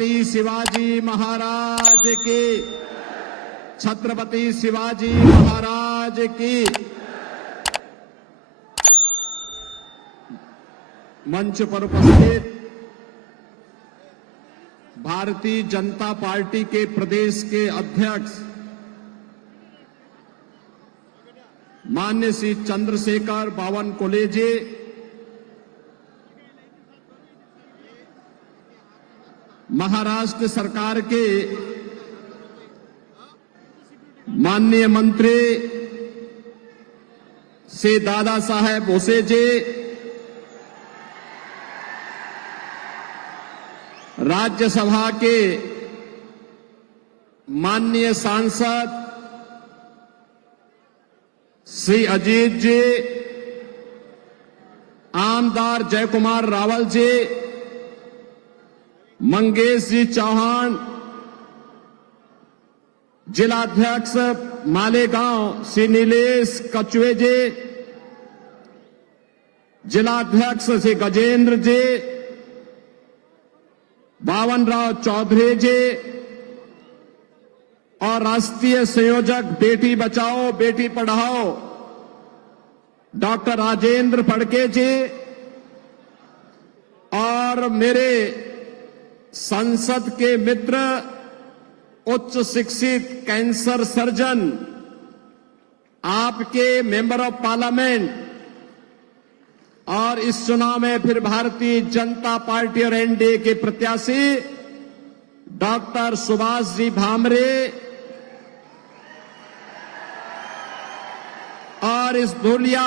छत्रपति शिवाजी महाराज की, छत्रपति शिवाजी महाराज की। मंच पर उपस्थित भारतीय जनता पार्टी के प्रदेश के अध्यक्ष माननीय श्री चंद्रशेखर बावनकुले जी, महाराष्ट्र सरकार के माननीय मंत्री श्री दादा साहेब भोसे जी, राज्यसभा के माननीय सांसद श्री अजीत जी, आमदार जयकुमार रावल जी, मंगेश जी चौहान, जिलाध्यक्ष मालेगांव श्री नीलेश कचुए जी, जिलाध्यक्ष श्री गजेंद्र जी, बावनराव चौधरी जी और राष्ट्रीय संयोजक बेटी बचाओ बेटी पढ़ाओ डॉक्टर राजेंद्र फड़के जी और मेरे संसद के मित्र उच्च शिक्षित कैंसर सर्जन, आपके मेंबर ऑफ पार्लियामेंट और इस चुनाव में फिर भारतीय जनता पार्टी और एनडीए के प्रत्याशी डॉक्टर सुभाष जी भामरे और इस धुलिया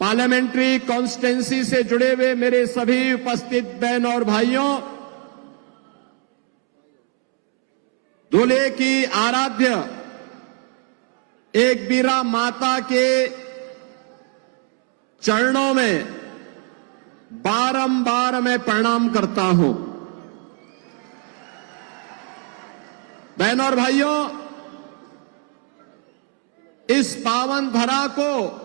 पार्लियामेंट्री कॉन्स्टिट्यूंसी से जुड़े हुए मेरे सभी उपस्थित बहन और भाइयों, धुले की आराध्य एक बीरा माता के चरणों में बारंबार मैं प्रणाम करता हूं। बहनों और भाइयों, इस पावन धरा को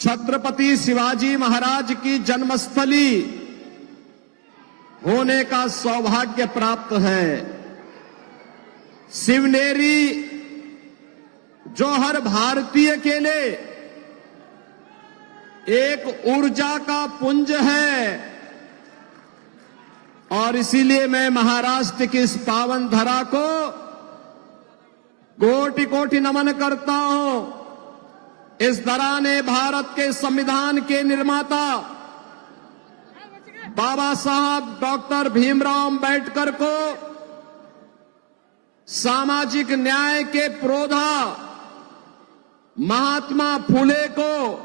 छत्रपति शिवाजी महाराज की जन्मस्थली होने का सौभाग्य प्राप्त है। शिवनेरी जो हर भारतीय के लिए एक ऊर्जा का पुंज है और इसीलिए मैं महाराष्ट्र की इस पावन धरा को कोटि कोटि नमन करता हूं। इस धरा ने भारत के संविधान के निर्माता बाबा साहब डॉक्टर भीमराव अंबेडकर को, सामाजिक न्याय के प्रोधा महात्मा फुले को,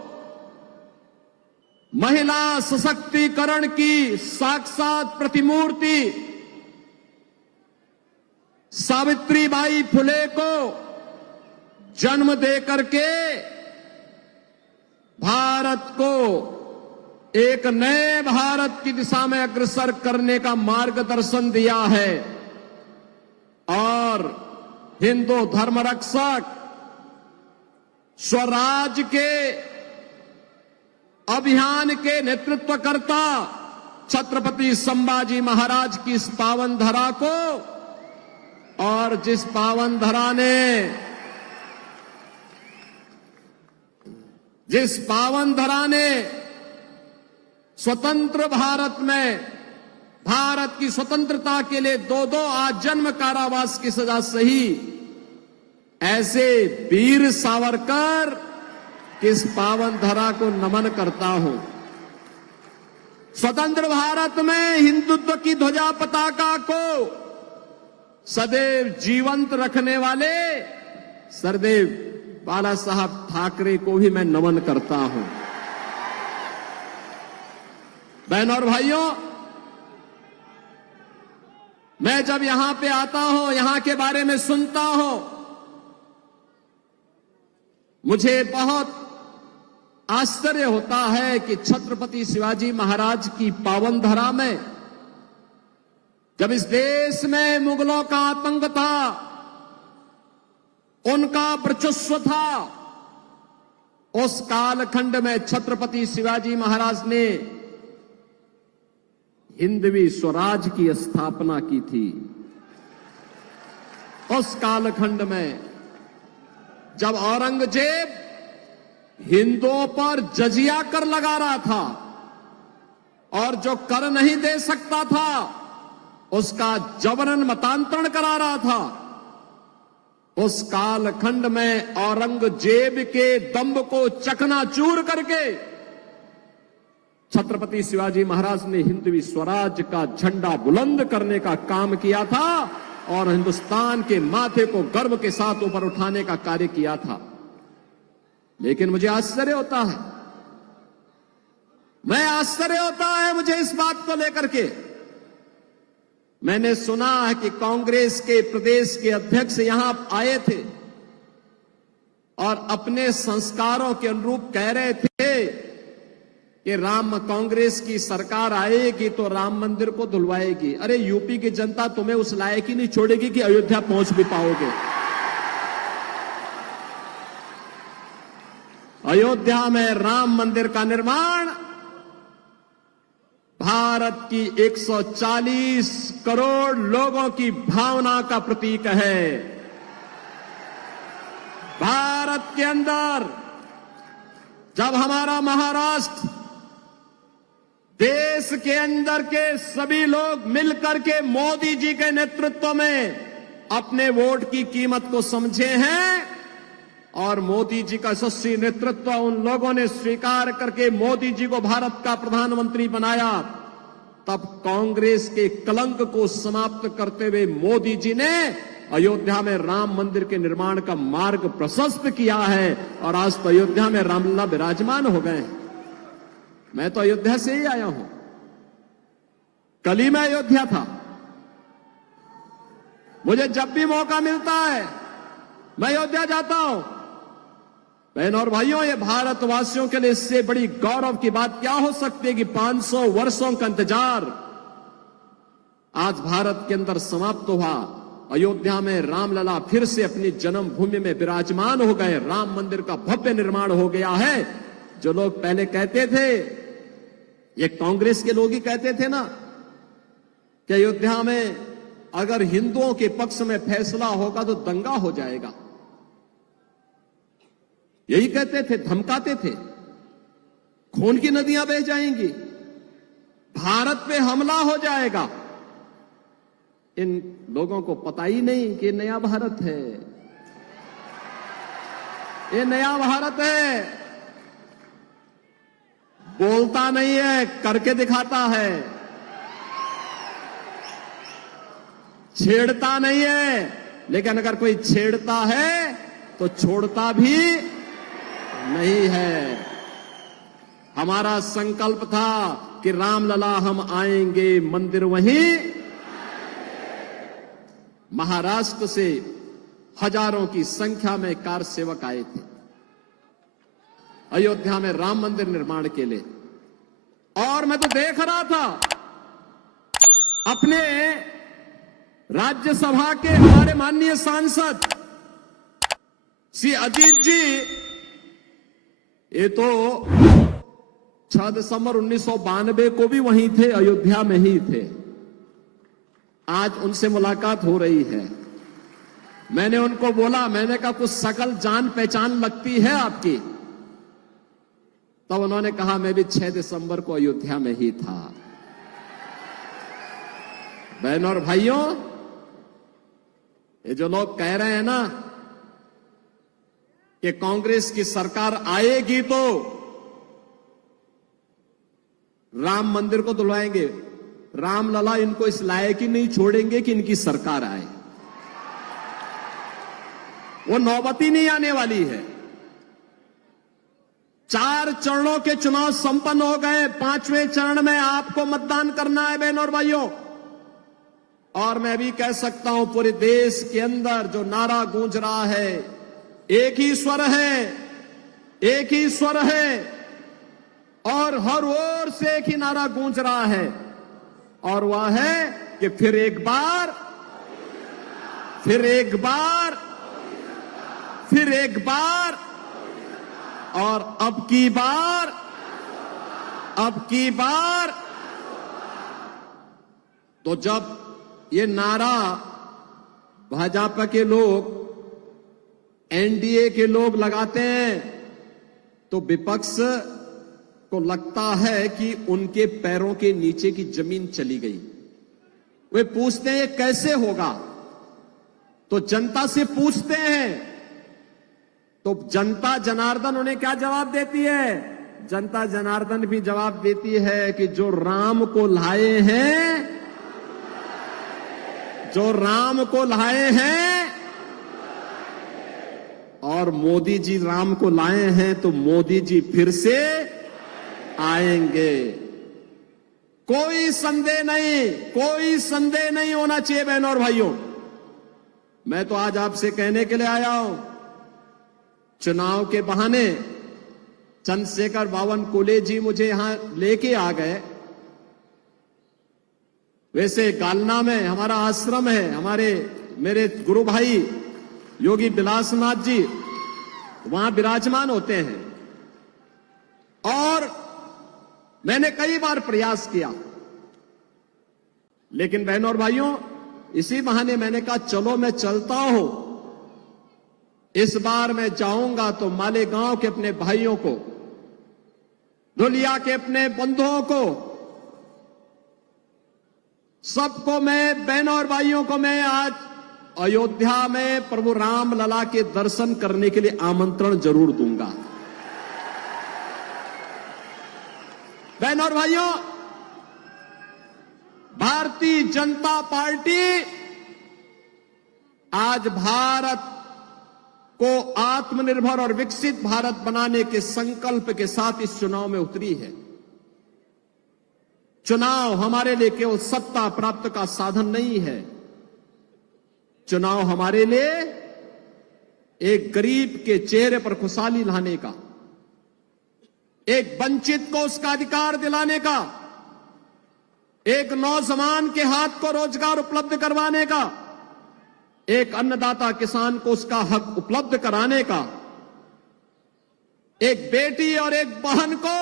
महिला सशक्तिकरण की साक्षात प्रतिमूर्ति सावित्रीबाई फुले को जन्म देकर के भारत को एक नए भारत की दिशा में अग्रसर करने का मार्गदर्शन दिया है और हिंदू धर्म रक्षक स्वराज के अभियान के नेतृत्वकर्ता छत्रपति संभाजी महाराज की इस पावन धरा को और जिस पावन धरा ने स्वतंत्र भारत में भारत की स्वतंत्रता के लिए दो आजन्म कारावास की सजा सही, ऐसे वीर सावरकर किस पावन धरा को नमन करता हूं। स्वतंत्र भारत में हिंदुत्व की ध्वजा पताका को सदैव जीवंत रखने वाले सरदेव बाला साहब ठाकरे को भी मैं नमन करता हूं। बहनों और भाइयों, मैं जब यहां पे आता हूं, यहां के बारे में सुनता हूं, मुझे बहुत आश्चर्य होता है कि छत्रपति शिवाजी महाराज की पावन धरा में जब इस देश में मुगलों का आतंक था, उनका वर्चस्व था, उस कालखंड में छत्रपति शिवाजी महाराज ने हिंदवी स्वराज की स्थापना की थी। उस कालखंड में जब औरंगजेब हिंदुओं पर जजिया कर लगा रहा था और जो कर नहीं दे सकता था उसका जबरन मतांतरण करा रहा था, उस कालखंड में औरंगजेब के दंभ को चकनाचूर करके छत्रपति शिवाजी महाराज ने हिंदवी स्वराज का झंडा बुलंद करने का काम किया था और हिंदुस्तान के माथे को गर्व के साथ ऊपर उठाने का कार्य किया था। लेकिन मुझे आश्चर्य होता है, मुझे इस बात को लेकर के। मैंने सुना है कि कांग्रेस के प्रदेश के अध्यक्ष यहां आए थे और अपने संस्कारों के अनुरूप कह रहे थे कि कांग्रेस की सरकार आएगी तो राम मंदिर को धुलवाएगी। अरे यूपी की जनता तुम्हें उस लायक ही नहीं छोड़ेगी कि अयोध्या पहुंच भी पाओगे। अयोध्या में राम मंदिर का निर्माण भारत की 140 करोड़ लोगों की भावना का प्रतीक है। भारत के अंदर जब हमारा महाराष्ट्र देश के अंदर के सभी लोग मिलकर के मोदी जी के नेतृत्व में अपने वोट की कीमत को समझे हैं और मोदी जी का यशस्वी नेतृत्व उन लोगों ने स्वीकार करके मोदी जी को भारत का प्रधानमंत्री बनाया, तब कांग्रेस के कलंक को समाप्त करते हुए मोदी जी ने अयोध्या में राम मंदिर के निर्माण का मार्ग प्रशस्त किया है और आज तो अयोध्या में रामलला विराजमान हो गए। मैं तो अयोध्या से ही आया हूं, कल ही मैं अयोध्या था। मुझे जब भी मौका मिलता है मैं अयोध्या जाता हूं। बहनों और भाइयों, ये भारतवासियों के लिए इससे बड़ी गौरव की बात क्या हो सकती है कि 500 वर्षों का इंतजार आज भारत के अंदर समाप्त हुआ। अयोध्या में रामलला फिर से अपनी जन्मभूमि में विराजमान हो गए। राम मंदिर का भव्य निर्माण हो गया है। जो लोग पहले कहते थे, ये कांग्रेस के लोग ही कहते थे ना कि अयोध्या में अगर हिंदुओं के पक्ष में फैसला होगा तो दंगा हो जाएगा, यही कहते थे, धमकाते थे, खून की नदियां बह जाएंगी, भारत पे हमला हो जाएगा। इन लोगों को पता ही नहीं कि नया भारत है, ये नया भारत है। बोलता नहीं है, करके दिखाता है। छेड़ता नहीं है, लेकिन अगर कोई छेड़ता है तो छोड़ता भी नहीं है। हमारा संकल्प था कि रामलला हम आएंगे, मंदिर वहीं। महाराष्ट्र से हजारों की संख्या में कार सेवक आए थे अयोध्या में राम मंदिर निर्माण के लिए, और मैं तो देख रहा था अपने राज्यसभा के हमारे माननीय सांसद श्री अजीत जी, ये तो 6 दिसंबर 1992 को भी वहीं थे, अयोध्या में ही थे। आज उनसे मुलाकात हो रही है। मैंने उनको बोला, मैंने कहा कुछ शकल जान पहचान लगती है आपकी? तब उन्होंने कहा मैं भी 6 दिसंबर को अयोध्या में ही था। बहनों और भाइयों, ये जो लोग कह रहे हैं ना कि कांग्रेस की सरकार आएगी तो राम मंदिर को धुलवाएंगे, रामलला इनको इस लायक ही नहीं छोड़ेंगे कि इनकी सरकार आए। वो नौबत ही नहीं आने वाली है। 4 चरणों के चुनाव संपन्न हो गए। 5वें चरण में आपको मतदान करना है बहनों और भाइयों। और मैं भी कह सकता हूं, पूरे देश के अंदर जो नारा गूंज रहा है, एक ही स्वर है, एक ही स्वर है, और हर ओर से एक ही नारा गूंज रहा है, और वह है कि फिर एक बार, फिर एक बार, फिर एक बार, और अब की बार, अब की बार तो जब ये नारा भाजपा के लोग, एनडीए के लोग लगाते हैं तो विपक्ष को लगता है कि उनके पैरों के नीचे की जमीन चली गई। वे पूछते हैं ये कैसे होगा, तो जनता से पूछते हैं, तो जनता जनार्दन उन्हें क्या जवाब देती है? जनता जनार्दन भी जवाब देती है कि जो राम को लाए हैं, जो राम को लाए हैं, और मोदी जी राम को लाए हैं तो मोदी जी फिर से आएंगे। कोई संदेह नहीं, कोई संदेह नहीं होना चाहिए बहनों और भाइयों। मैं तो आज आपसे कहने के लिए आया हूं, चुनाव के बहाने चंद्रशेखर बावनकुले जी मुझे यहां लेके आ गए। वैसे गालना में हमारा आश्रम है, मेरे गुरु भाई योगी विलासनाथ जी वहां विराजमान होते हैं, और मैंने कई बार प्रयास किया, लेकिन बहनों और भाइयों इसी बहाने मैंने कहा चलो मैं चलता हूं। इस बार मैं जाऊंगा तो मालेगांव के अपने भाइयों को, धुलिया के अपने बंधुओं को, सबको मैं, बहनों और भाइयों को मैं आज अयोध्या में प्रभु राम लला के दर्शन करने के लिए आमंत्रण जरूर दूंगा। बहनों और भाइयों, भारतीय जनता पार्टी आज भारत को आत्मनिर्भर और विकसित भारत बनाने के संकल्प के साथ इस चुनाव में उतरी है। चुनाव हमारे लिए केवल सत्ता प्राप्त का साधन नहीं है, चुनाव हमारे लिए एक गरीब के चेहरे पर खुशहाली लाने का, एक वंचित को उसका अधिकार दिलाने का, एक नौजवान के हाथ को रोजगार उपलब्ध करवाने का, एक अन्नदाता किसान को उसका हक उपलब्ध कराने का, एक बेटी और एक बहन को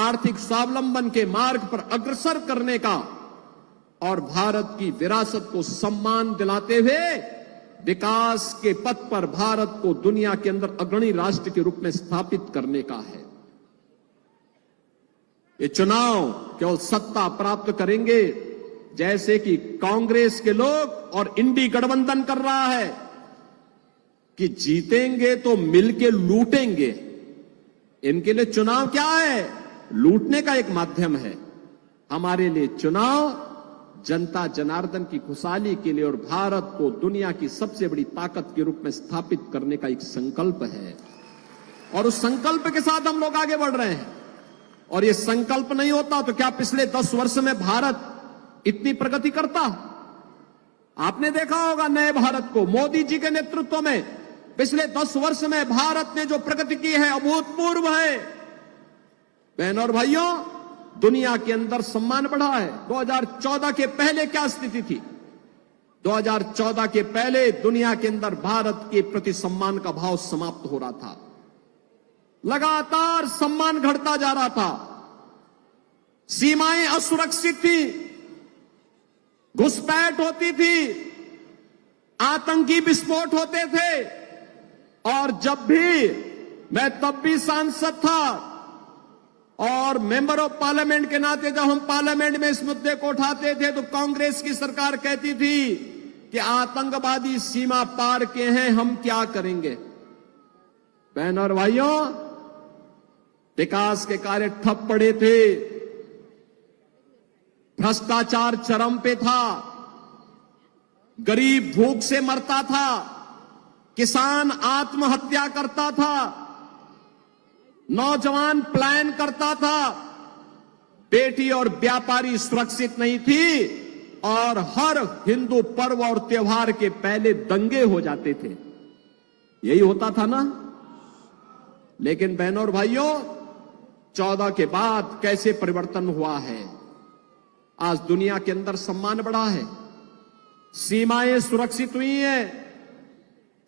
आर्थिक स्वावलंबन के मार्ग पर अग्रसर करने का, और भारत की विरासत को सम्मान दिलाते हुए विकास के पथ पर भारत को दुनिया के अंदर अग्रणी राष्ट्र के रूप में स्थापित करने का है। ये चुनाव केवल सत्ता प्राप्त करेंगे, जैसे कि कांग्रेस के लोग और इंडी गठबंधन कर रहा है कि जीतेंगे तो मिलके लूटेंगे। इनके लिए चुनाव क्या है? लूटने का एक माध्यम है। हमारे लिए चुनाव जनता जनार्दन की खुशहाली के लिए और भारत को दुनिया की सबसे बड़ी ताकत के रूप में स्थापित करने का एक संकल्प है, और उस संकल्प के साथ हम लोग आगे बढ़ रहे हैं। और ये संकल्प नहीं होता तो क्या पिछले 10 वर्ष में भारत इतनी प्रगति करता? आपने देखा होगा नए भारत को मोदी जी के नेतृत्व में पिछले 10 वर्ष में भारत ने जो प्रगति की है अभूतपूर्व है। बहनों और भाइयों, दुनिया के अंदर सम्मान बढ़ा है। 2014 के पहले क्या स्थिति थी? 2014 के पहले दुनिया के अंदर भारत के प्रति सम्मान का भाव समाप्त हो रहा था, लगातार सम्मान घटता जा रहा था, सीमाएं असुरक्षित थी, घुसपैठ होती थी, आतंकी विस्फोट होते थे, और जब भी मैं तब भी सांसद था और मेंबर ऑफ पार्लियामेंट के नाते जब हम पार्लियामेंट में इस मुद्दे को उठाते थे तो कांग्रेस की सरकार कहती थी कि आतंकवादी सीमा पार के हैं, हम क्या करेंगे? बहनों और भाइयों, विकास के कार्य ठप पड़े थे, भ्रष्टाचार चरम पे था, गरीब भूख से मरता था, किसान आत्महत्या करता था, नौजवान प्लान करता था, बेटी और व्यापारी सुरक्षित नहीं थी, और हर हिंदू पर्व और त्योहार के पहले दंगे हो जाते थे। यही होता था ना? लेकिन बहनों और भाइयों, 14 के बाद कैसे परिवर्तन हुआ है? आज दुनिया के अंदर सम्मान बढ़ा है, सीमाएं सुरक्षित हुई हैं।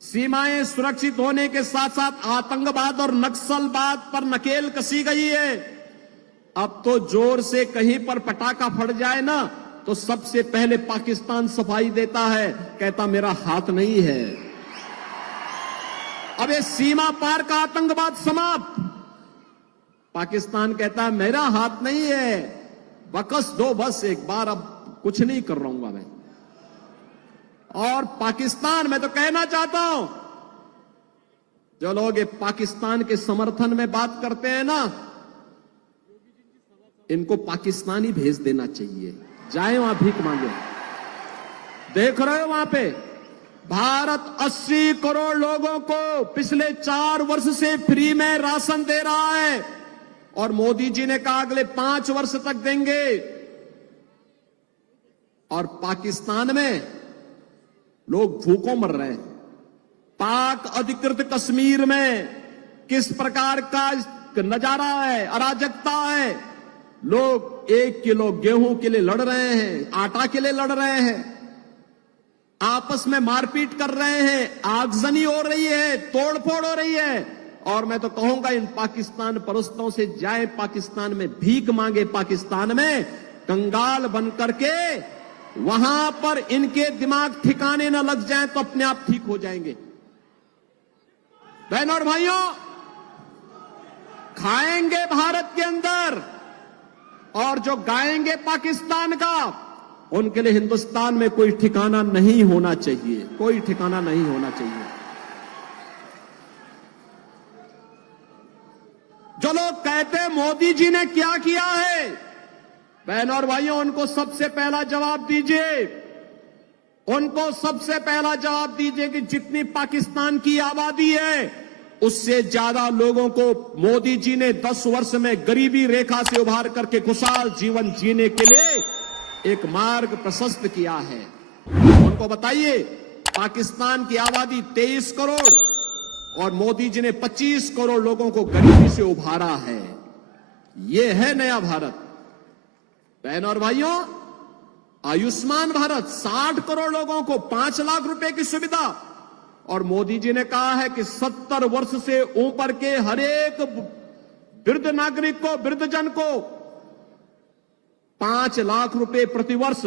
सीमाएं सुरक्षित होने के साथ साथ आतंकवाद और नक्सलवाद पर नकेल कसी गई है। अब तो जोर से कहीं पर पटाखा फट जाए ना तो सबसे पहले पाकिस्तान सफाई देता है, कहता मेरा हाथ नहीं है। अब ये सीमा पार का आतंकवाद समाप्त। पाकिस्तान कहता है मेरा हाथ नहीं है, बकस दो बस एक बार, अब कुछ नहीं कर रहूंगा मैं। और पाकिस्तान, मैं तो कहना चाहता हूं, जो लोग ये पाकिस्तान के समर्थन में बात करते हैं ना, इनको पाकिस्तान ही भेज देना चाहिए, जाए वहां भीख मांगे। देख रहे हो वहां पे भारत 80 करोड़ लोगों को पिछले 4 वर्ष से फ्री में राशन दे रहा है, और मोदी जी ने कहा अगले 5 वर्ष तक देंगे। और पाकिस्तान में लोग भूखों मर रहे हैं। पाक अधिकृत कश्मीर में किस प्रकार का नजारा है, अराजकता है। लोग 1 किलो गेहूं के लिए लड़ रहे हैं, आटा के लिए लड़ रहे हैं, आपस में मारपीट कर रहे हैं, आगजनी हो रही है, तोड़फोड़ हो रही है। और मैं तो कहूंगा इन पाकिस्तान परस्तों से जाए पाकिस्तान में भीख मांगे, पाकिस्तान में कंगाल बन करके, वहां पर इनके दिमाग ठिकाने न लग जाए तो अपने आप ठीक हो जाएंगे। बहनों और भाइयों, खाएंगे भारत के अंदर, और जो गाएंगे पाकिस्तान का, उनके लिए हिंदुस्तान में कोई ठिकाना नहीं होना चाहिए, कोई ठिकाना नहीं होना चाहिए। जो लोग कहते हैं मोदी जी ने क्या किया है, बहनों और भाइयों, उनको सबसे पहला जवाब दीजिए, उनको सबसे पहला जवाब दीजिए कि जितनी पाकिस्तान की आबादी है, उससे ज्यादा लोगों को मोदी जी ने 10 वर्ष में गरीबी रेखा से उभार करके खुशहाल जीवन जीने के लिए एक मार्ग प्रशस्त किया है। उनको बताइए, पाकिस्तान की आबादी 23 करोड़ और मोदी जी ने 25 करोड़ लोगों को गरीबी से उभारा है। यह है नया भारत। बहनों और भाइयों, आयुष्मान भारत, 60 करोड़ लोगों को 5 लाख रुपए की सुविधा, और मोदी जी ने कहा है कि 70 वर्ष से ऊपर के हर एक वृद्ध नागरिक को, वृद्धजन को 5 लाख रुपए प्रतिवर्ष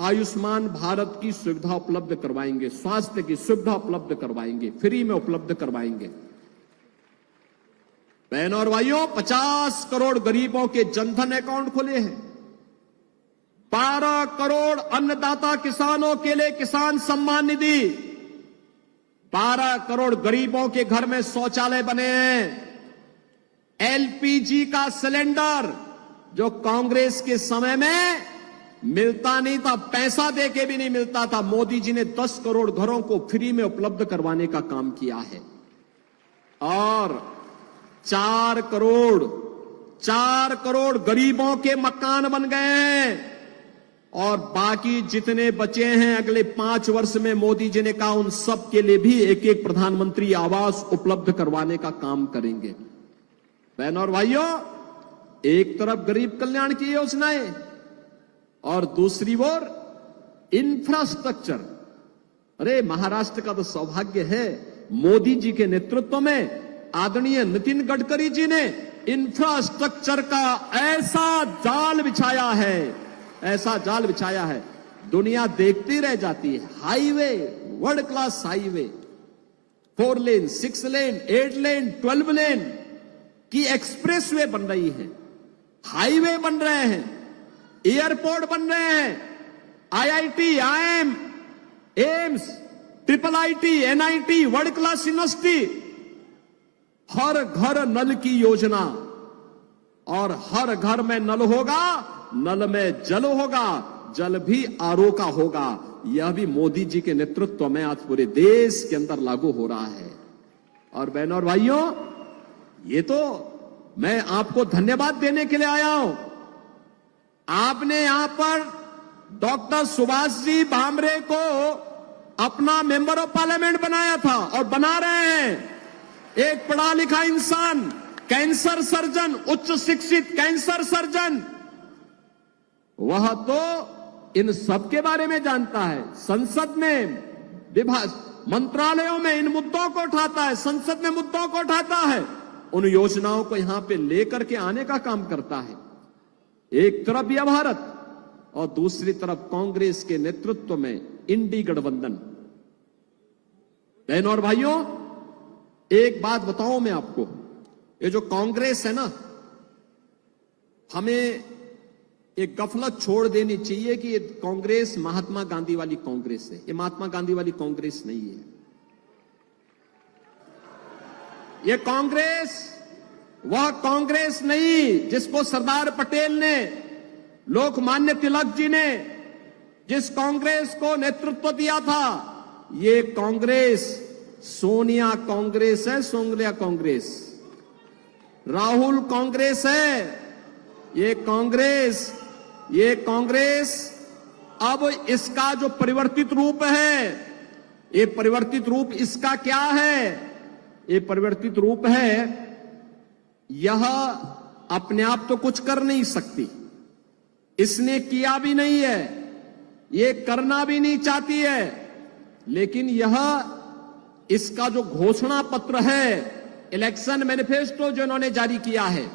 आयुष्मान भारत की सुविधा उपलब्ध करवाएंगे, स्वास्थ्य की सुविधा उपलब्ध करवाएंगे, फ्री में उपलब्ध करवाएंगे। बहनों और भाइयों, 50 करोड़ गरीबों के जनधन अकाउंट खुले हैं। 12 करोड़ अन्नदाता किसानों के लिए किसान सम्मान निधि, 12 करोड़ गरीबों के घर में शौचालय बने हैं। एलपीजी का सिलेंडर, जो कांग्रेस के समय में मिलता नहीं था, पैसा देके भी नहीं मिलता था, मोदी जी ने 10 करोड़ घरों को फ्री में उपलब्ध करवाने का काम किया है। और 4 करोड़ गरीबों के मकान बन गए हैं, और बाकी जितने बचे हैं अगले 5 वर्ष में मोदी जी ने कहा उन सब के लिए भी एक एक प्रधानमंत्री आवास उपलब्ध करवाने का काम करेंगे। बहनों और भाइयों, एक तरफ गरीब कल्याण की योजनाएं और दूसरी ओर इंफ्रास्ट्रक्चर। अरे महाराष्ट्र का तो सौभाग्य है, मोदी जी के नेतृत्व में आदरणीय नितिन गडकरी जी ने इंफ्रास्ट्रक्चर का ऐसा जाल बिछाया है, ऐसा जाल बिछाया है, दुनिया देखती रह जाती है। हाईवे, वर्ल्ड क्लास हाईवे, 4 लेन, 6 लेन, 8 लेन, 12 लेन की एक्सप्रेसवे बन रही है, हाईवे बन रहे हैं, एयरपोर्ट बन रहे हैं, IIT, IIM, AIIMS, IIIT, NIT, world class university, हर घर नल की योजना, और हर घर में नल होगा, नल में जल होगा, जल भी आरओ का होगा। यह भी मोदी जी के नेतृत्व में आज पूरे देश के अंदर लागू हो रहा है। और बहनों और भाइयों, ये तो मैं आपको धन्यवाद देने के लिए आया हूं। आपने यहां पर डॉक्टर सुभाष जी भामरे को अपना मेंबर ऑफ पार्लियामेंट बनाया था, और बना रहे हैं। एक पढ़ा लिखा इंसान, कैंसर सर्जन, उच्च शिक्षित कैंसर सर्जन, वह तो इन सब के बारे में जानता है। संसद में, विभाग, मंत्रालयों में इन मुद्दों को उठाता है, संसद में मुद्दों को उठाता है, उन योजनाओं को यहां पे लेकर के आने का काम करता है। एक तरफ यह भारत, और दूसरी तरफ कांग्रेस के नेतृत्व में इंडी गठबंधन। बहनों और भाइयों, एक बात बताऊं मैं आपको, ये जो कांग्रेस है ना, हमें एक गफलत छोड़ देनी चाहिए कि ये कांग्रेस महात्मा गांधी वाली कांग्रेस है। ये महात्मा गांधी वाली कांग्रेस नहीं है। ये कांग्रेस वह कांग्रेस नहीं जिसको सरदार पटेल ने, लोकमान्य तिलक जी ने जिस कांग्रेस को नेतृत्व दिया था, ये कांग्रेस सोनिया कांग्रेस है, सोनिया कांग्रेस, राहुल कांग्रेस है। ये कांग्रेस अब इसका जो परिवर्तित रूप है, ये परिवर्तित रूप इसका क्या है? ये परिवर्तित रूप है, यह अपने आप तो कुछ कर नहीं सकती, इसने किया भी नहीं है, ये करना भी नहीं चाहती है, लेकिन यह इसका जो घोषणा पत्र है, इलेक्शन मैनिफेस्टो जो इन्होंने जारी किया है,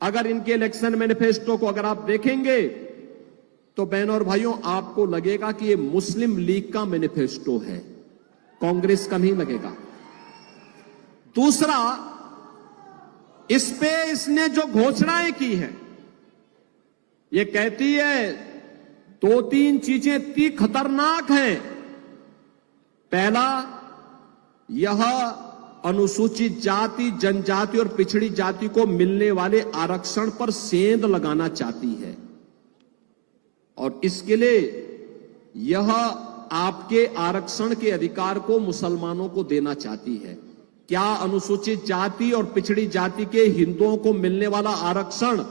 अगर इनके इलेक्शन मैनिफेस्टो को अगर आप देखेंगे तो बहनों और भाइयों आपको लगेगा कि ये मुस्लिम लीग का मैनिफेस्टो है, कांग्रेस का नहीं लगेगा। दूसरा, इस पे इसने जो घोषणाएं की है, ये कहती है 2-3 चीजें इतनी खतरनाक हैं। पहला, यह अनुसूचित जाति, जनजाति और पिछड़ी जाति को मिलने वाले आरक्षण पर सेंध लगाना चाहती है, और इसके लिए यह आपके आरक्षण के अधिकार को मुसलमानों को देना चाहती है। क्या अनुसूचित जाति और पिछड़ी जाति के हिंदुओं को मिलने वाला आरक्षण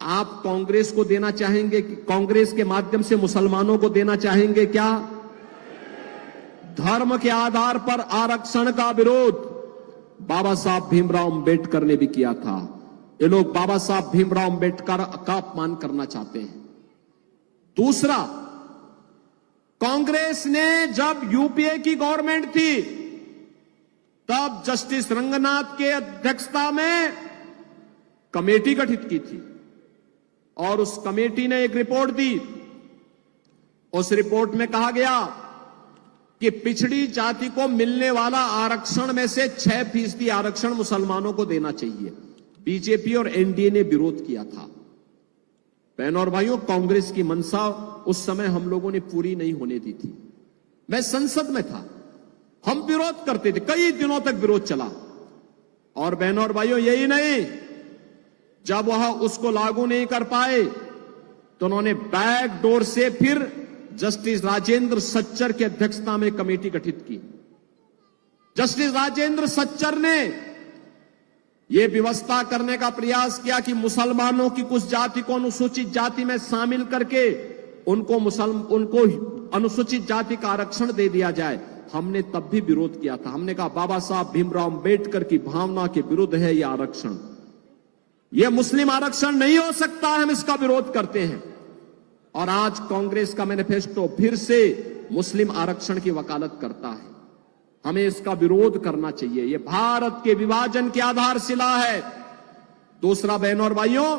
आप कांग्रेस को देना चाहेंगे? कांग्रेस के माध्यम से मुसलमानों को देना चाहेंगे क्या? धर्म के आधार पर आरक्षण का विरोध बाबा साहब भीमराव अंबेडकर ने भी किया था। ये लोग बाबा साहब भीमराव अंबेडकर का अपमान करना चाहते हैं। दूसरा, कांग्रेस ने जब यूपीए की गवर्नमेंट थी, तब जस्टिस रंगनाथ के अध्यक्षता में कमेटी गठित की थी, और उस कमेटी ने एक रिपोर्ट दी। उस रिपोर्ट में कहा गया कि पिछड़ी जाति को मिलने वाला आरक्षण में से 6% आरक्षण मुसलमानों को देना चाहिए। बीजेपी और एनडीए ने विरोध किया था। बहनों और भाइयों, कांग्रेस की मंशा उस समय हम लोगों ने पूरी नहीं होने दी थी। मैं संसद में था, हम विरोध करते थे, कई दिनों तक विरोध चला। और बहनों और भाइयों, यही नहीं, जब वह उसको लागू नहीं कर पाए तो उन्होंने बैक डोर से फिर जस्टिस राजेंद्र सच्चर की अध्यक्षता में कमेटी गठित की। जस्टिस राजेंद्र सच्चर ने यह व्यवस्था करने का प्रयास किया कि मुसलमानों की कुछ जाति को अनुसूचित जाति में शामिल करके उनको अनुसूचित जाति का आरक्षण दे दिया जाए। हमने तब भी विरोध किया था। हमने कहा बाबा साहब भीमराव अंबेडकर की भावना के विरुद्ध है यह आरक्षण, यह मुस्लिम आरक्षण नहीं हो सकता, हम इसका विरोध करते हैं। और आज कांग्रेस का मैनिफेस्टो फिर से मुस्लिम आरक्षण की वकालत करता है। हमें इसका विरोध करना चाहिए। यह भारत के विभाजन की आधारशिला है। दूसरा, बहनों और भाइयों,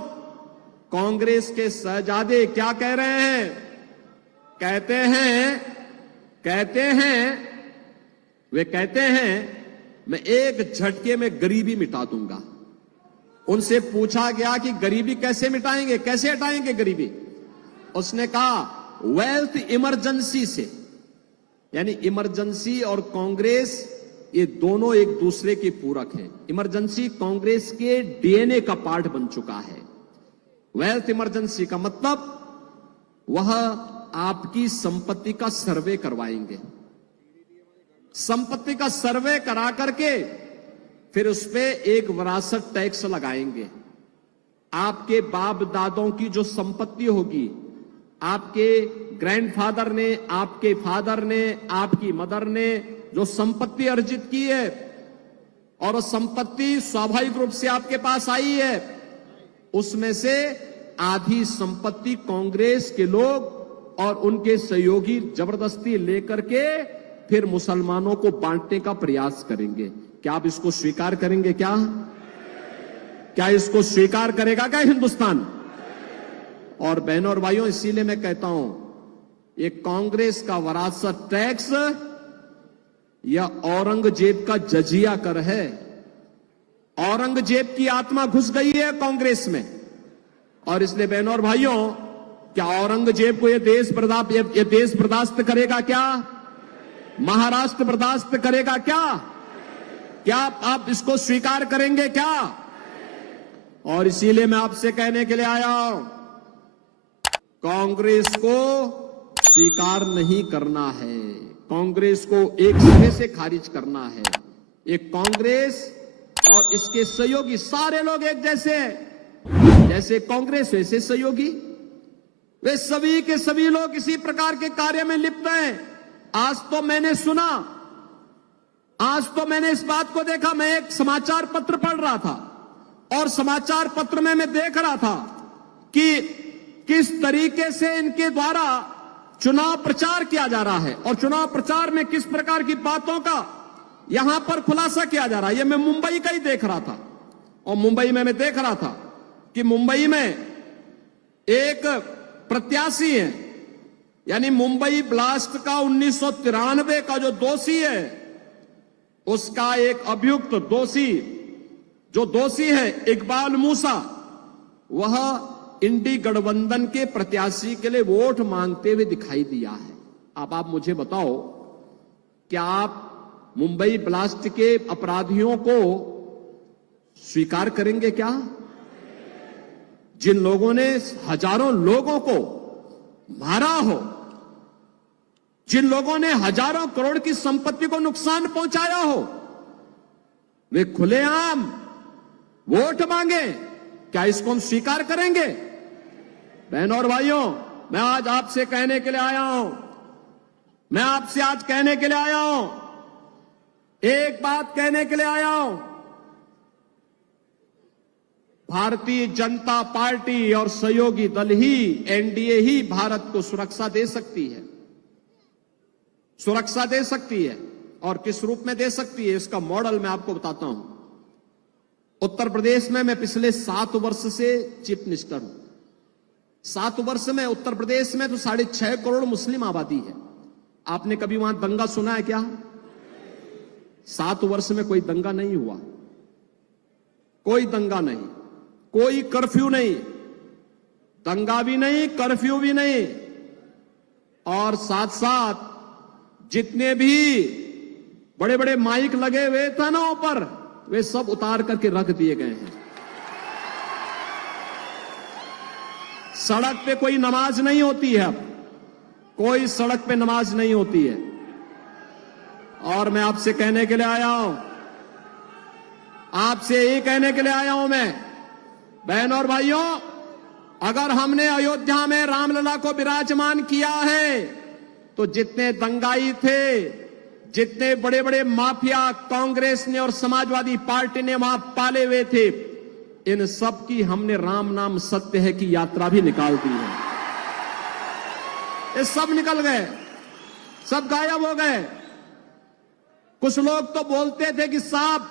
कांग्रेस के शहजादे क्या कह रहे हैं? कहते हैं मैं एक झटके में गरीबी मिटा दूंगा। उनसे पूछा गया कि गरीबी कैसे मिटाएंगे, कैसे हटाएंगे गरीबी? उसने कहा वेल्थ इमरजेंसी से। यानी इमरजेंसी और कांग्रेस ये दोनों एक दूसरे के पूरक हैं। इमरजेंसी कांग्रेस के डीएनए का पार्ट बन चुका है। वेल्थ इमरजेंसी का मतलब वह आपकी संपत्ति का सर्वे करवाएंगे, संपत्ति का सर्वे करा करके फिर उस पे एक विरासत टैक्स लगाएंगे। आपके बाप दादों की जो संपत्ति होगी, आपके ग्रैंडफादर ने, आपके फादर ने, आपकी मदर ने जो संपत्ति अर्जित की है, और संपत्ति स्वाभाविक रूप से आपके पास आई है, उसमें से आधी संपत्ति कांग्रेस के लोग और उनके सहयोगी जबरदस्ती लेकर के फिर मुसलमानों को बांटने का प्रयास करेंगे। क्या आप इसको स्वीकार करेंगे? क्या इसको स्वीकार करेगा क्या हिंदुस्तान? और बहनों और भाइयों, इसीलिए मैं कहता हूं, ये कांग्रेस का वरासत टैक्स या औरंगजेब का जजिया कर है। औरंगजेब की आत्मा घुस गई है कांग्रेस में, और इसलिए बहनों और भाइयों, क्या औरंगजेब को ये देश बर्दाश्त करेगा? क्या महाराष्ट्र बर्दाश्त करेगा? क्या आप इसको स्वीकार करेंगे क्या? और इसीलिए मैं आपसे कहने के लिए आया हूं, कांग्रेस को स्वीकार नहीं करना है, कांग्रेस को एक सिरे से खारिज करना है। एक कांग्रेस और इसके सहयोगी सारे लोग एक जैसे हैं, जैसे कांग्रेस वैसे सहयोगी, वे सभी के सभी लोग इसी प्रकार के कार्य में लिप्त हैं। आज तो मैंने इस बात को देखा, मैं एक समाचार पत्र पढ़ रहा था और समाचार पत्र में मैं देख रहा था कि किस तरीके से इनके द्वारा चुनाव प्रचार किया जा रहा है और चुनाव प्रचार में किस प्रकार की बातों का यहां पर खुलासा किया जा रहा है। यह मैं मुंबई का ही देख रहा था, और मुंबई में मैं देख रहा था कि मुंबई में एक प्रत्याशी है, यानी मुंबई ब्लास्ट का 1993 का जो दोषी है, उसका एक अभियुक्त दोषी है इकबाल मूसा, वह इंडी गठबंधन के प्रत्याशी के लिए वोट मांगते हुए दिखाई दिया है। अब आप मुझे बताओ, क्या आप मुंबई ब्लास्ट के अपराधियों को स्वीकार करेंगे क्या? जिन लोगों ने हजारों लोगों को मारा हो, जिन लोगों ने हजारों करोड़ की संपत्ति को नुकसान पहुंचाया हो, वे खुलेआम वोट मांगे, क्या इसको हम स्वीकार करेंगे? बहनों और भाइयों, मैं आज आपसे कहने के लिए आया हूं, एक बात कहने के लिए आया हूं। भारतीय जनता पार्टी और सहयोगी दल ही, एनडीए ही भारत को सुरक्षा दे सकती है, और किस रूप में दे सकती है, इसका मॉडल मैं आपको बताता हूं। उत्तर प्रदेश में मैं पिछले 7 वर्ष से चीफ मिनिस्टर हूं। 7 वर्ष में उत्तर प्रदेश में तो 6.5 करोड़ मुस्लिम आबादी है। आपने कभी वहां दंगा सुना है क्या? 7 वर्ष में कोई दंगा नहीं हुआ, कोई दंगा नहीं, कोई कर्फ्यू नहीं, दंगा भी नहीं, कर्फ्यू भी नहीं, और साथ साथ जितने भी बड़े बड़े माइक लगे हुए थे ना ऊपर, वे सब उतार करके रख दिए गए हैं। सड़क पे कोई नमाज नहीं होती है, अब कोई सड़क पे नमाज नहीं होती है। और मैं आपसे कहने के लिए आया हूं, मैं, बहनों और भाइयों, अगर हमने अयोध्या में रामलला को विराजमान किया है, तो जितने दंगाई थे, जितने बड़े बड़े माफिया कांग्रेस ने और समाजवादी पार्टी ने वहां पाले हुए थे, इन सब की हमने राम नाम सत्य है की यात्रा भी निकाल दी है। ये सब निकल गए, सब गायब हो गए। कुछ लोग तो बोलते थे कि साहब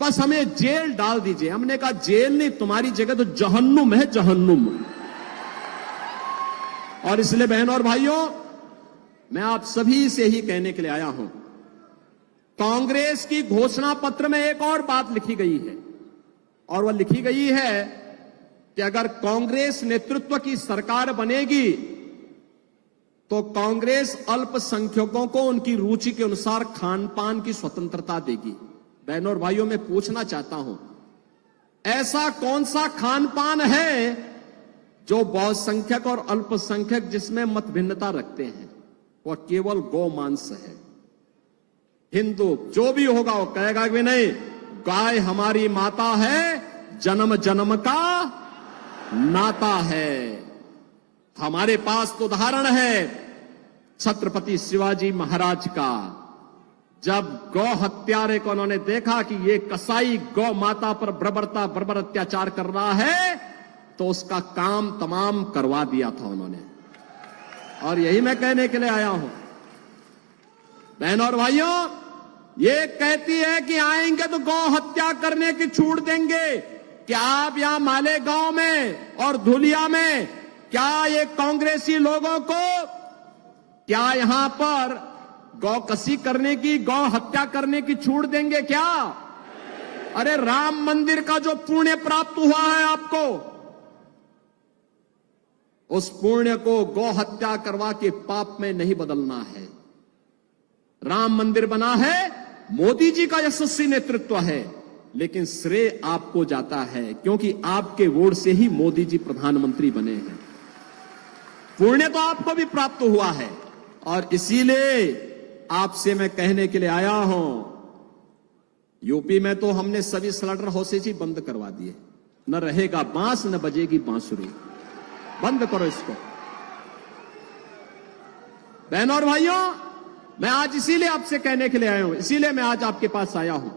बस हमें जेल डाल दीजिए। हमने कहा जेल नहीं, तुम्हारी जगह तो जहन्नुम है, जहन्नुम। और इसलिए बहनों और भाइयों, मैं आप सभी से ही कहने के लिए आया हूं, कांग्रेस की घोषणा पत्र में एक और बात लिखी गई है, और वह लिखी गई है कि अगर कांग्रेस नेतृत्व की सरकार बनेगी तो कांग्रेस अल्पसंख्यकों को उनकी रुचि के अनुसार खान पान की स्वतंत्रता देगी। बहनों और भाइयों, मैं पूछना चाहता हूं, ऐसा कौन सा खान पान है जो बहुसंख्यक और अल्पसंख्यक जिसमें मत भिन्नता रखते हैं? वह केवल गौ मांस है। हिंदू जो भी होगा वो कहेगा कि नहीं, गाय हमारी माता है, जन्म जन्म का नाता है। हमारे पास तो उदाहरण है छत्रपति शिवाजी महाराज का, जब गौ हत्यारे को उन्होंने देखा कि ये कसाई गौ माता पर बर्बर अत्याचार कर रहा है, तो उसका काम तमाम करवा दिया था उन्होंने। और यही मैं कहने के लिए आया हूं, बहनों और भाइयों, ये कहती है कि आएंगे तो गौ हत्या करने की छूट देंगे। क्या आप यहां मालेगांव में और धुलिया में क्या ये कांग्रेसी लोगों को क्या यहां पर गौ कसी करने की, गौ हत्या करने की छूट देंगे क्या? अरे राम मंदिर का जो पुण्य प्राप्त हुआ है आपको, उस पुण्य को गौ हत्या करवा के पाप में नहीं बदलना है। राम मंदिर बना है, मोदी जी का यशस्वी नेतृत्व है, लेकिन श्रेय आपको जाता है क्योंकि आपके वोट से ही मोदी जी प्रधानमंत्री बने हैं। पुण्य तो आपको भी प्राप्त हुआ है और इसीलिए आपसे मैं कहने के लिए आया हूं, यूपी में तो हमने सभी स्लटर हाउसेज ही बंद करवा दिए, न रहेगा बांस न बजेगी बांसुरी। बंद करो इसको। बहनों और भाइयों, मैं आज इसीलिए आपसे कहने के लिए आया हूं, इसीलिए मैं आज आपके पास आया हूं।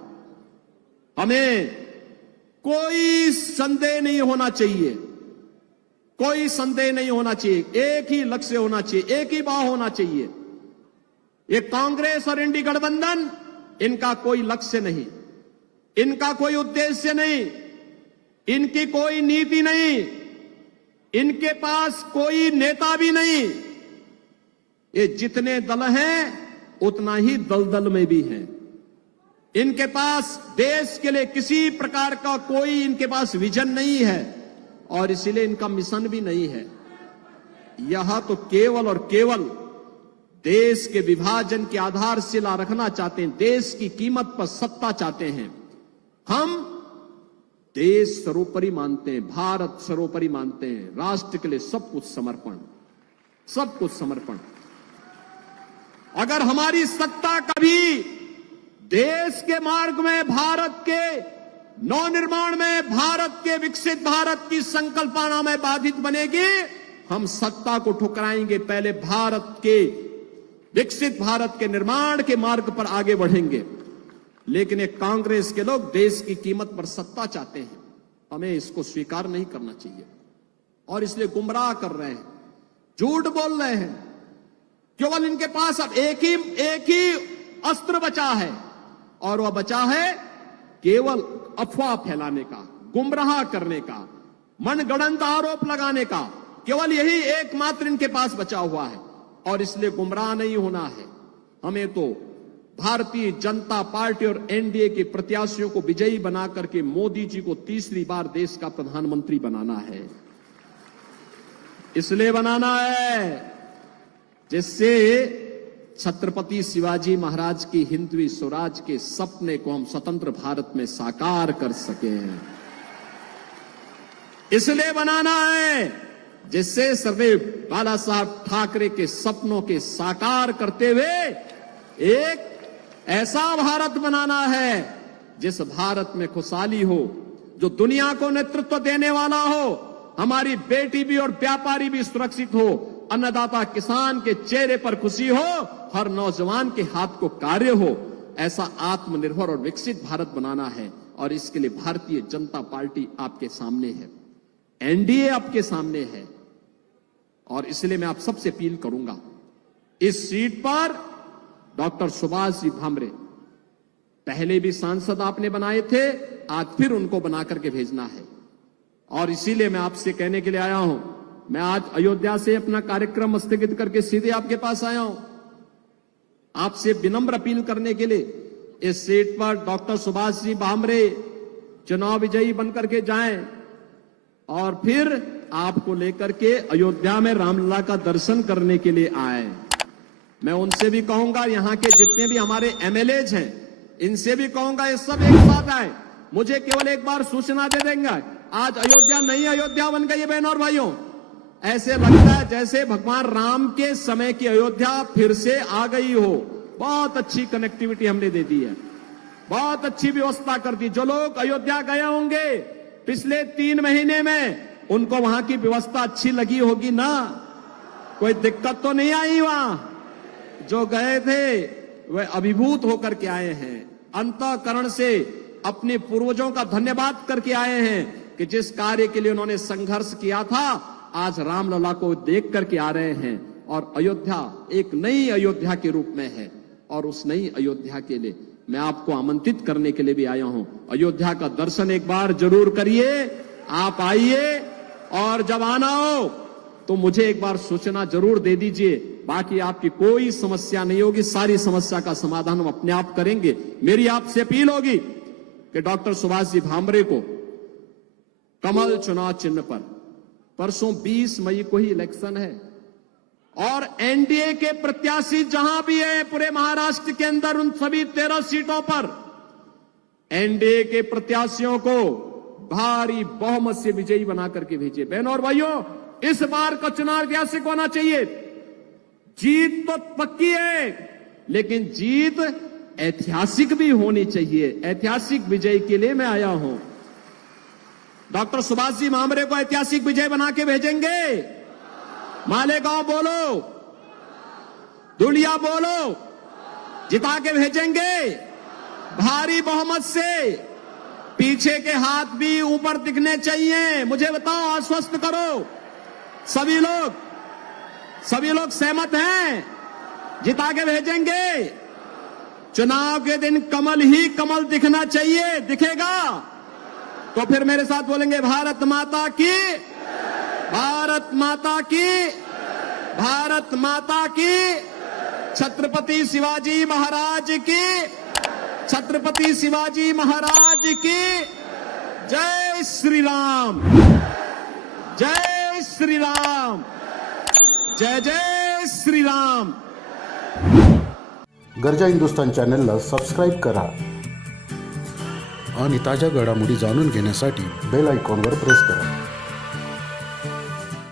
हमें कोई संदेह नहीं होना चाहिए, कोई संदेह नहीं होना चाहिए। एक ही लक्ष्य होना चाहिए, एक ही भाव होना चाहिए। ये कांग्रेस और इंडी गठबंधन, इनका कोई लक्ष्य नहीं, इनका कोई उद्देश्य नहीं, इनकी कोई नीति नहीं, इनके पास कोई नेता भी नहीं। ये जितने दल हैं उतना ही दलदल में भी हैं। इनके पास देश के लिए किसी प्रकार का कोई इनके पास विजन नहीं है और इसीलिए इनका मिशन भी नहीं है। यह तो केवल और केवल देश के विभाजन की आधारशिला रखना चाहते हैं, देश की कीमत पर सत्ता चाहते हैं। हम देश सर्वोपरि मानते हैं, भारत सर्वोपरि मानते हैं, राष्ट्र के लिए सब कुछ समर्पण, सब कुछ समर्पण। अगर हमारी सत्ता कभी देश के मार्ग में, भारत के नवनिर्माण में, भारत के विकसित भारत की संकल्पना में बाधित बनेगी, हम सत्ता को ठुकराएंगे। पहले भारत के विकसित भारत के निर्माण के मार्ग पर आगे बढ़ेंगे। लेकिन एक कांग्रेस के लोग देश की कीमत पर सत्ता चाहते हैं, हमें इसको स्वीकार नहीं करना चाहिए और इसलिए गुमराह कर रहे हैं, झूठ बोल रहे हैं। केवल इनके पास अब एक ही अस्त्र बचा है और वह बचा है केवल अफवाह फैलाने का, गुमराह करने का, मनगढ़ंत आरोप लगाने का। केवल यही एकमात्र इनके पास बचा हुआ है और इसलिए गुमराह नहीं होना है। हमें तो भारतीय जनता पार्टी और एनडीए के प्रत्याशियों को विजयी बना करके मोदी जी को तीसरी बार देश का प्रधानमंत्री बनाना है। इसलिए बनाना है जिससे छत्रपति शिवाजी महाराज की हिंदवी स्वराज के सपने को हम स्वतंत्र भारत में साकार कर सकें। इसलिए बनाना है जिससे सरदार बाला साहब ठाकरे के सपनों के साकार करते हुए एक ऐसा भारत बनाना है जिस भारत में खुशहाली हो, जो दुनिया को नेतृत्व देने वाला हो, हमारी बेटी भी और व्यापारी भी सुरक्षित हो, अन्नदाता किसान के चेहरे पर खुशी हो, हर नौजवान के हाथ को कार्य हो। ऐसा आत्मनिर्भर और विकसित भारत बनाना है और इसके लिए भारतीय जनता पार्टी आपके सामने है, एनडीए आपके सामने है। और इसलिए मैं आप सबसे अपील करूंगा, इस सीट पर डॉक्टर सुभाष जी भामरे पहले भी सांसद आपने बनाए थे, आज फिर उनको बना करके भेजना है। और इसीलिए मैं आपसे कहने के लिए आया हूं, मैं आज अयोध्या से अपना कार्यक्रम स्थगित करके सीधे आपके पास आया हूं, आपसे विनम्र अपील करने के लिए इस सीट पर डॉक्टर सुभाष जी भामरे चुनाव विजयी बनकर के जाएं और फिर आपको लेकर के अयोध्या में रामलला का दर्शन करने के लिए आए। मैं उनसे भी कहूंगा, यहां के जितने भी हमारे एमएलएज हैं, इनसे भी कहूंगा ये सब एक साथ आए, मुझे केवल एक बार सूचना दे देंगे। आज अयोध्या नई अयोध्या बन गई है बहनों और भाइयों। ऐसे लगता है जैसे भगवान राम के समय की अयोध्या फिर से आ गई हो। बहुत अच्छी कनेक्टिविटी हमने दे दी है, बहुत अच्छी व्यवस्था कर दी। जो लोग अयोध्या गए होंगे पिछले 3 महीने में, उनको वहां की व्यवस्था अच्छी लगी होगी ना, कोई दिक्कत तो नहीं आई वहां। जो गए थे वे अभिभूत होकर के आए हैं, अंतःकरण से अपने पूर्वजों का धन्यवाद करके आए हैं कि जिस कार्य के लिए उन्होंने संघर्ष किया था, आज रामलला को देख करके आ रहे हैं। और अयोध्या एक नई अयोध्या के रूप में है और उस नई अयोध्या के लिए मैं आपको आमंत्रित करने के लिए भी आया हूं। अयोध्या का दर्शन एक बार जरूर करिए, आप आइए और जब आना हो तो मुझे एक बार सूचना जरूर दे दीजिए। बाकी आपकी कोई समस्या नहीं होगी, सारी समस्या का समाधान हम अपने आप करेंगे। मेरी आपसे अपील होगी कि डॉक्टर सुभाष जी भामरे को कमल चुनाव चिन्ह पर, परसों 20 मई को ही इलेक्शन है और एनडीए के प्रत्याशी जहां भी है पूरे महाराष्ट्र के अंदर, उन सभी 13 सीटों पर एनडीए के प्रत्याशियों को भारी बहुमत से विजयी बना करके भेजिए। बहनों और भाइयों, इस बार का चुनाव ऐतिहासिक होना चाहिए। जीत तो पक्की है, लेकिन जीत ऐतिहासिक भी होनी चाहिए। ऐतिहासिक विजय के लिए मैं आया हूं। डॉक्टर सुभाष जी भामरे को ऐतिहासिक विजय बना के भेजेंगे। मालेगांव बोलो, धुलिया बोलो, जिता के भेजेंगे भारी बहुमत से। पीछे के हाथ भी ऊपर दिखने चाहिए। मुझे बताओ, आश्वस्त करो। सभी लोग सहमत हैं? जिता के भेजेंगे। चुनाव के दिन कमल ही कमल दिखना चाहिए। दिखेगा तो फिर मेरे साथ बोलेंगे, भारत माता की, भारत माता की, भारत माता की, छत्रपति शिवाजी महाराज की, छत्रपति शिवाजी महाराज की। जय श्री राम, जय श्री राम, जय जय श्री राम। गरजा हिंदुस्तान चॅनलला सबस्क्राईब करा आणि ताज्या घडामोडी जाणून घेण्यासाठी बेल आयकॉनवर प्रेस करा।